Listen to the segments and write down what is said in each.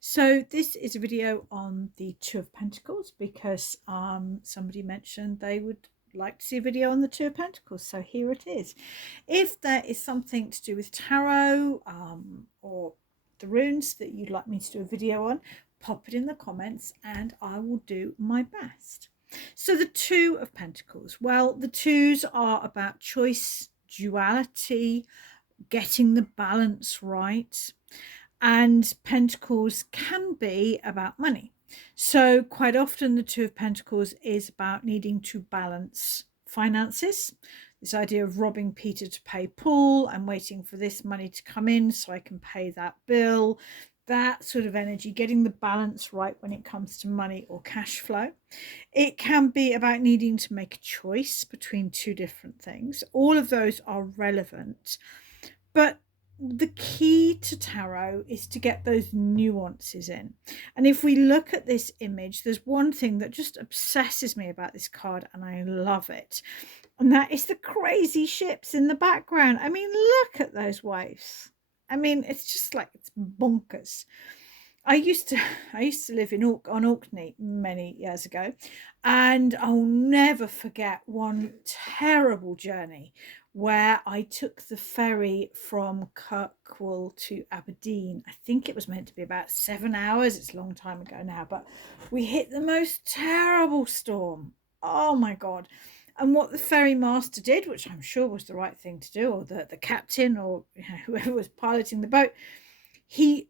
So this is a video on the Two of Pentacles because somebody mentioned they would like to see a video on the Two of Pentacles. So here it is. If there is something to do with tarot or the runes that you'd like me to do a video on, pop it in the comments and I will do my best. So the Two of Pentacles. Well, the twos are about choice, duality, getting the balance right. And Pentacles can be about money. So quite often the Two of Pentacles is about needing to balance finances. This idea of robbing Peter to pay Paul and waiting for this money to come in so I can pay that bill. That sort of energy, getting the balance right when it comes to money or cash flow. It can be about needing to make a choice between two different things. All of those are relevant. But the key to tarot is to get those nuances in. And if we look at this image, there's one thing that just obsesses me about this card, and I love it. And that is the crazy ships in the background. I mean, look at those waves. I mean, it's just like, it's bonkers. I used to live on Orkney many years ago, and I'll never forget one terrible journey where I took the ferry from Kirkwall to Aberdeen. I think it was meant to be about 7 hours. It's a long time ago now, but we hit the most terrible storm. Oh my God. And what the ferry master did, which I'm sure was the right thing to do, or the captain, or whoever was piloting the boat, he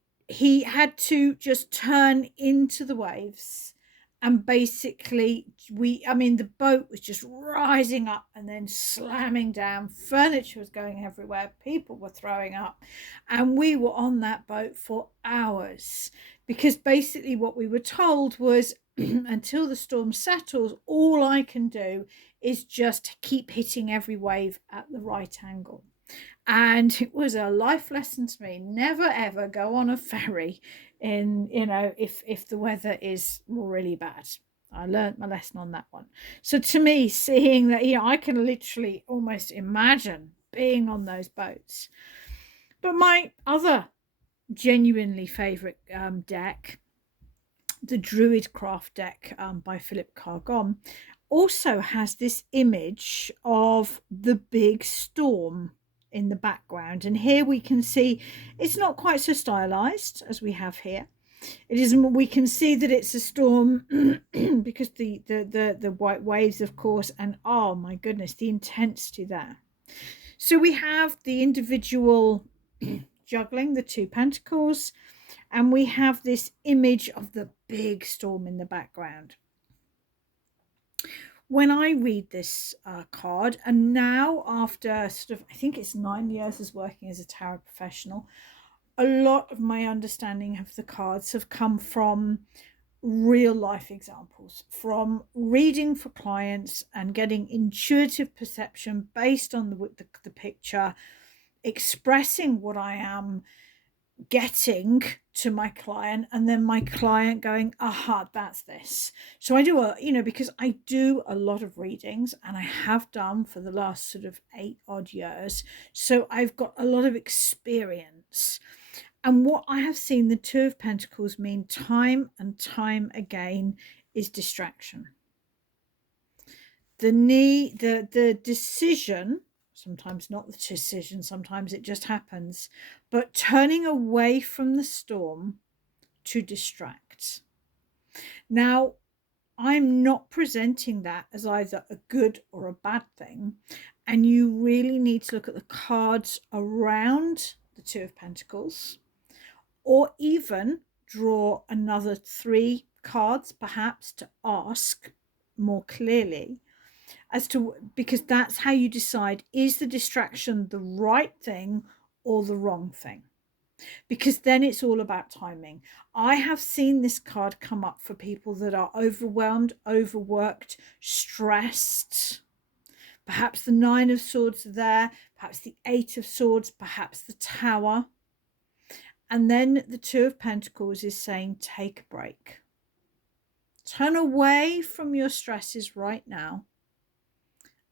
had to just turn into the waves, and basically the boat was just rising up and then slamming down. Furniture was going everywhere, people were throwing up, and we were on that boat for hours because basically what we were told was until the storm settles, all I can do is just keep hitting every wave at the right angle. And it was a life lesson to me. Never ever go on a ferry if the weather is really bad. I learned my lesson on that one. So to me, seeing that, I can literally almost imagine being on those boats. But my other genuinely favorite deck, the Druidcraft deck by Philip Cargon, also has this image of the big storm in the background, and here we can see it's not quite so stylized as we have here. It is, we can see that it's a storm because the white waves, of course, and oh my goodness, the intensity there. So we have the individual juggling the two pentacles, and we have this image of the big storm in the background. When I read this card, and now after sort of, I think it's 9 years as working as a tarot professional, a lot of my understanding of the cards have come from real life examples, from reading for clients and getting intuitive perception based on the picture, expressing what I am getting to my client, and then my client going, aha, that's this. So I do because I do a lot of readings, and I have done for the last sort of 8 odd years, so I've got a lot of experience. And what I have seen the Two of Pentacles mean time and time again is distraction. The decision, sometimes not the decision, sometimes it just happens, but turning away from the storm to distract. Now, I'm not presenting that as either a good or a bad thing, and you really need to look at the cards around the Two of Pentacles, or even draw another 3 cards perhaps to ask more clearly as to, because that's how you decide, is the distraction the right thing or the wrong thing? Because then it's all about timing. I have seen this card come up for people that are overwhelmed, overworked, stressed. Perhaps the 9 of Swords are there, perhaps the 8 of Swords, perhaps the Tower. And then the Two of Pentacles is saying, take a break. Turn away from your stresses right now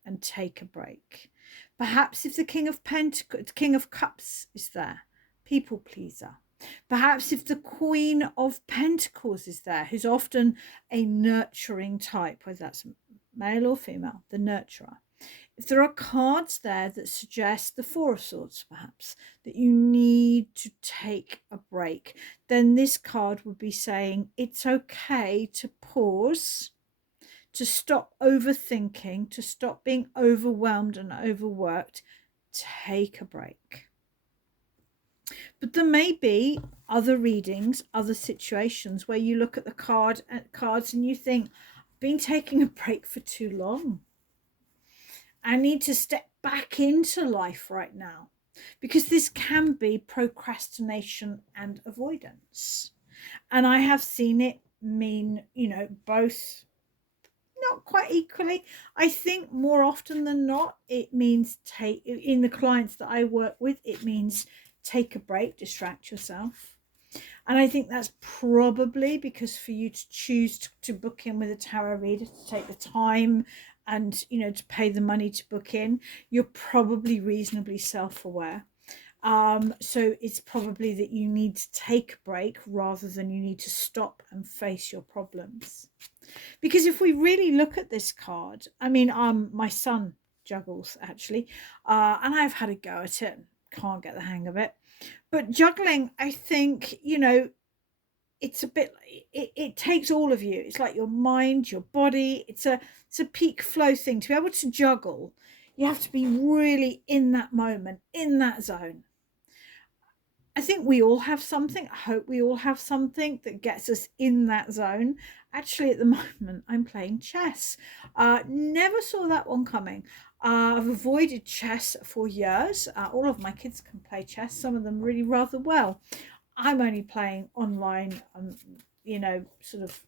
and take a break. Perhaps if the King of Cups is there, people pleaser. Perhaps if the Queen of Pentacles is there, who's often a nurturing type, whether that's male or female, the nurturer. If there are cards there that suggest the Four of Swords, perhaps, that you need to take a break, then this card would be saying it's okay to pause, to stop overthinking, to stop being overwhelmed and overworked. Take a break. But there may be other readings, other situations where you look at the cards and you think, I've been taking a break for too long. I need to step back into life right now, because this can be procrastination and avoidance. And I have seen it mean, both, not quite equally. I think more often than not, it means in the clients that I work with, it means take a break, distract yourself. And I think that's probably because for you to choose to book in with a tarot reader, to take the time and, to pay the money to book in, you're probably reasonably self-aware. So it's probably that you need to take a break rather than you need to stop and face your problems. Because if we really look at this card, I mean, my son juggles actually, and I've had a go at it, can't get the hang of it. But juggling, I think, it's a bit, it takes all of you. It's like your mind, your body. It's a peak flow thing. To be able to juggle, you have to be really in that moment, in that zone. I think we all have something. I hope we all have something that gets us in that zone. Actually, at the moment, I'm playing chess. Never saw that one coming. I've avoided chess for years. All of my kids can play chess, some of them really rather well. I'm only playing online, sort of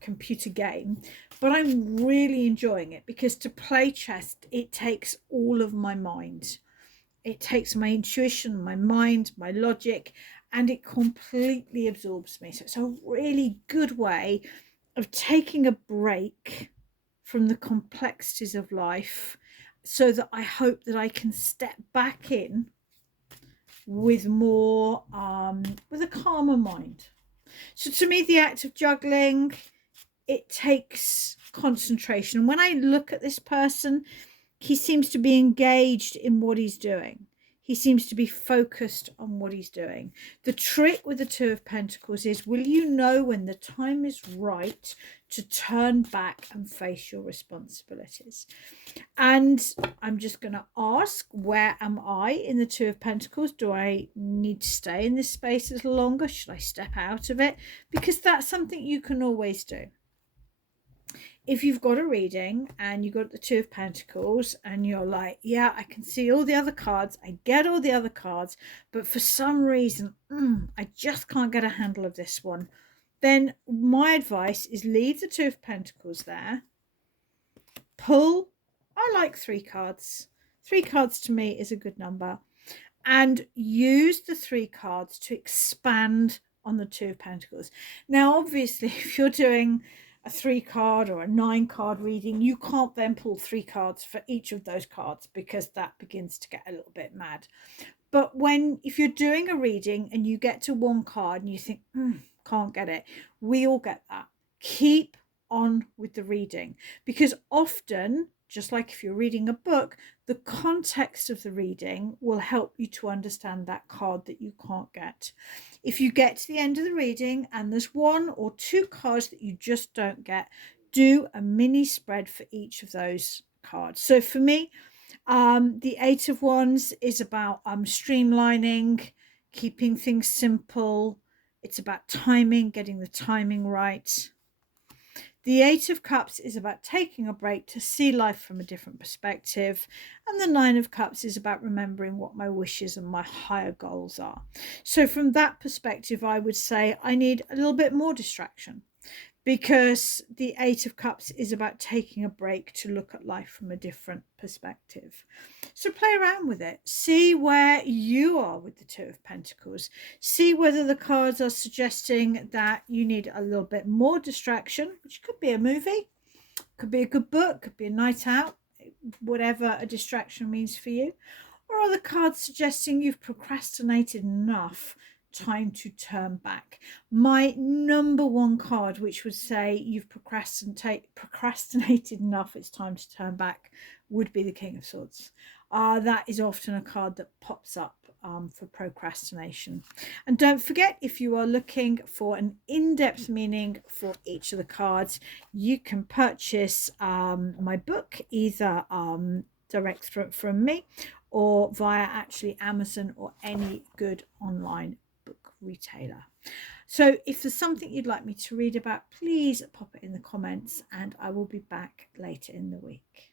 computer game, but I'm really enjoying it, because to play chess, it takes all of my mind. It takes my intuition, my mind, my logic, and it completely absorbs me. So it's a really good way of taking a break from the complexities of life, so that I hope that I can step back in with more, with a calmer mind. So to me, the act of juggling, it takes concentration. And when I look at this person, he seems to be engaged in what he's doing. He seems to be focused on what he's doing. The trick with the Two of Pentacles is, will you know when the time is right to turn back and face your responsibilities? And I'm just going to ask, where am I in the Two of Pentacles? Do I need to stay in this space a little longer? Should I step out of it? Because that's something you can always do. If you've got a reading and you've got the Two of Pentacles and you're like, yeah, I can see all the other cards, I get all the other cards, but for some reason, I just can't get a handle of this one, then my advice is leave the Two of Pentacles there. Pull, I like 3 cards. 3 cards to me is a good number. And use the 3 cards to expand on the Two of Pentacles. Now, obviously, if you're doing a 3 card or a 9 card reading, you can't then pull 3 cards for each of those cards, because that begins to get a little bit mad. But if you're doing a reading and you get to 1 card and you think, can't get it, we all get that. Keep on with the reading, because often, just like if you're reading a book, the context of the reading will help you to understand that card that you can't get. If you get to the end of the reading and there's 1 or 2 cards that you just don't get, do a mini spread for each of those cards. So for me, the 8 of Wands is about streamlining, keeping things simple. It's about timing, getting the timing right. The 8 of Cups is about taking a break to see life from a different perspective. And the 9 of Cups is about remembering what my wishes and my higher goals are. So from that perspective, I would say I need a little bit more distraction, because the 8 of Cups is about taking a break to look at life from a different perspective. So play around with it. See where you are with the Two of Pentacles. See whether the cards are suggesting that you need a little bit more distraction, which could be a movie, could be a good book, could be a night out, whatever a distraction means for you. Or are the cards suggesting you've procrastinated enough time to turn back. My number one card, which would say you've procrastinated enough, it's time to turn back, would be the King of Swords. That is often a card that pops up for procrastination. And don't forget, if you are looking for an in-depth meaning for each of the cards, you can purchase my book either direct from me or via actually Amazon or any good online book retailer. So if there's something you'd like me to read about, please pop it in the comments and I will be back later in the week.